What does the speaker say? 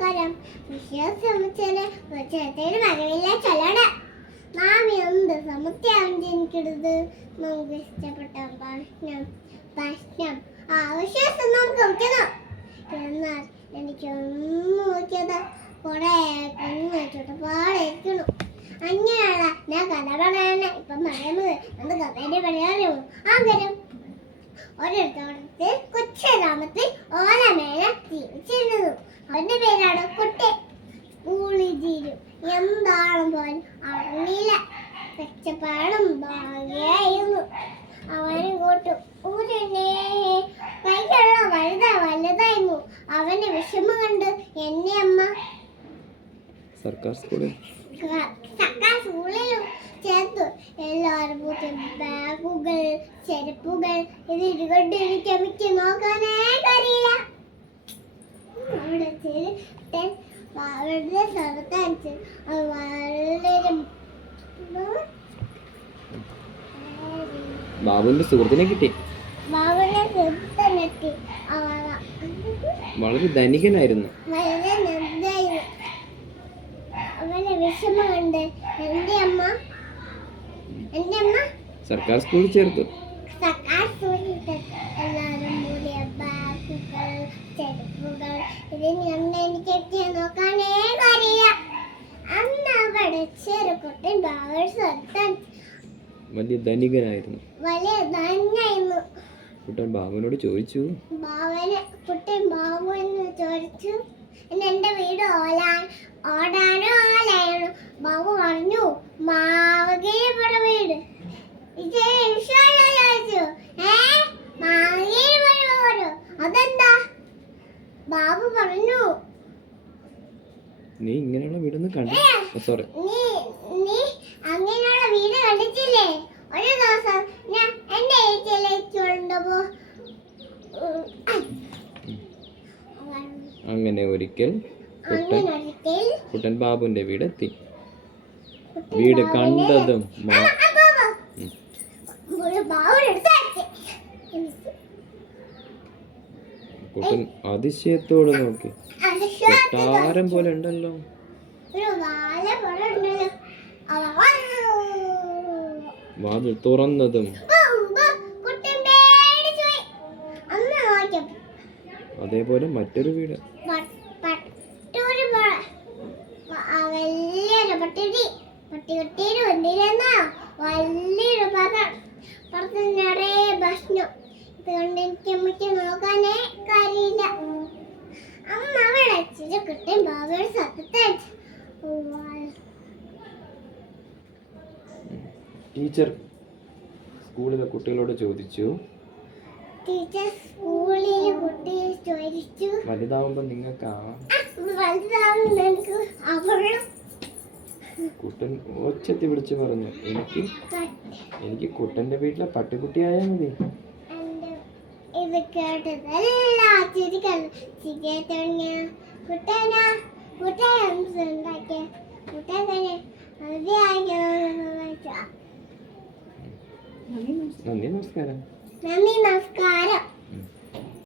നമസ്കാരം. വിശ്വാസത്തിന് ചേട്ടയുടെ വരവില്ല ചൊല്ലട. മാമി എന്ത് സമത്യാണ് ജനിക്കരുത്. നമുക്ക് ഇഷ്ടപ്പെട്ട ഭക്ഷണം വിശ്വാസം നമുക്ക് വെക്കണം. എന്നാൽ എനിക്കൊന്നും നോക്കിയത് കുറെ കുഞ്ഞിട്ട് പാടേക്കണം. അങ്ങനെയുള്ള ഞാൻ കഥ പറയാന ഇപ്പം പറയുന്നത് എന്ത് കഥയുടെ പറയാനോ ആഗ്രഹം. ഒരിടത്തോടത്ത് കൊച്ചുഗ്രാമത്തിൽ ഓലമേല ജീവിച്ചിരുന്നു. അവന്റെ പേരാണ് കുട്ടി. സ്കൂളിൽ തീരും എന്താണ് പോൻ അറിഞ്ഞില്ല. കച്ചപ്പാടും ഭാഗ്യായിരുന്നു. അവന് കൂട്ടു ഊരനെ കൈക്കുള്ള വലുതായിരുന്നു. അവന്റെ വിഷമം കണ്ട് എന്നെ അമ്മ സർക്കാർ സ്കൂളിലും ചേർത്തു. എല്ലാവരും ബാഗുകൾ ചെരുപ്പുകൾ ഇത് ഇരുകൊണ്ട് എനിക്ക് അമ്മയ്ക്ക് നോക്കാനേ കഴിയില്ല. അവിടെ അവരുടെ സ്ഥലത്തനുസരിച്ച് വളരെ ബാബുവിന്റെ സുഹൃത്തിനെ കിട്ടി. ബാബുവിന്റെ സുഹൃത്തിനെ കിട്ടി. വളരെ ധനികനായിരുന്നു. വളരെ നന്നായിരുന്നു. അവന്റെ വിഷമം കണ്ട് എന്റെ അമ്മ സർക്കാർ സ്കൂളിൽ ചേർത്തു. സർക്കാർ സ്കൂളിൽ എല്ലാവരും മൂല്യ ബാഗുകൾ ചെരുപ്പുകൾ ഇതിന് എനിക്ക് നോക്കാനേ കഴിയില്ല. അന്ന് അവിടെ ചെറുക്കുട്ടൻ വലിയ ധനികനായിരുന്നു. കുട്ടൻ ബാബുവിനോട് ചോദിച്ചു. കുട്ടൻ ബാബുവിന് ചോദിച്ചു എന്റെ വീട് ഓടാനോ ആലായിരുന്നു. ബാബു പറഞ്ഞു മാവകേപ്പുറ വീട്. ചോദിച്ചു അതെന്താ? ബാബു പറഞ്ഞു നീ ഇങ്ങനെയുള്ള വീടൊന്നും കണ്ടു. സോറി, നീ അങ്ങനെയുള്ള വീട് കണ്ടിട്ടില്ലേ? ഒരു ദിവസം ഞാൻ എന്റെ ഏച്ചിയിലേക്ക് കൊണ്ടുപോ. അങ്ങനെ ഒരിക്കൽ കുട്ടൻ ബാബുവിന്റെ വീടെത്തി. വീട് കണ്ടതും കുട്ടൻ അതിശയത്തോട് നോക്കി. കൊട്ടാരം പോലെ ഉണ്ടല്ലോ. വാതിൽ തുറന്നതും അതേപോലെ മറ്റൊരു വീട്. വലിയൊരു പുറത്ത് നിറയെ ഭക്ഷണം. ഇതുകൊണ്ട് എനിക്ക് അമ്മയ്ക്ക് നോക്കാനേ കഴിയില്ല. അമ്മ അവിടെ കിട്ടും ബാബയുടെ സത്യത്തയച്ചു. ടീച്ചർ സ്കൂളിലെ കുട്ടികളോട് ചോദിച്ചു. വലുതാവുമ്പോ നിങ്ങൾക്ക് കുട്ടൻ ഒച്ചത്തി വിളിച്ചു പറഞ്ഞു, എനിക്ക് കുട്ടന്റെ വീട്ടിലെ പട്ടിക്കുട്ടിയായാൽ മതി. ഇത് കേട്ടതെല്ലാം നന്ദി, നമസ്കാരം.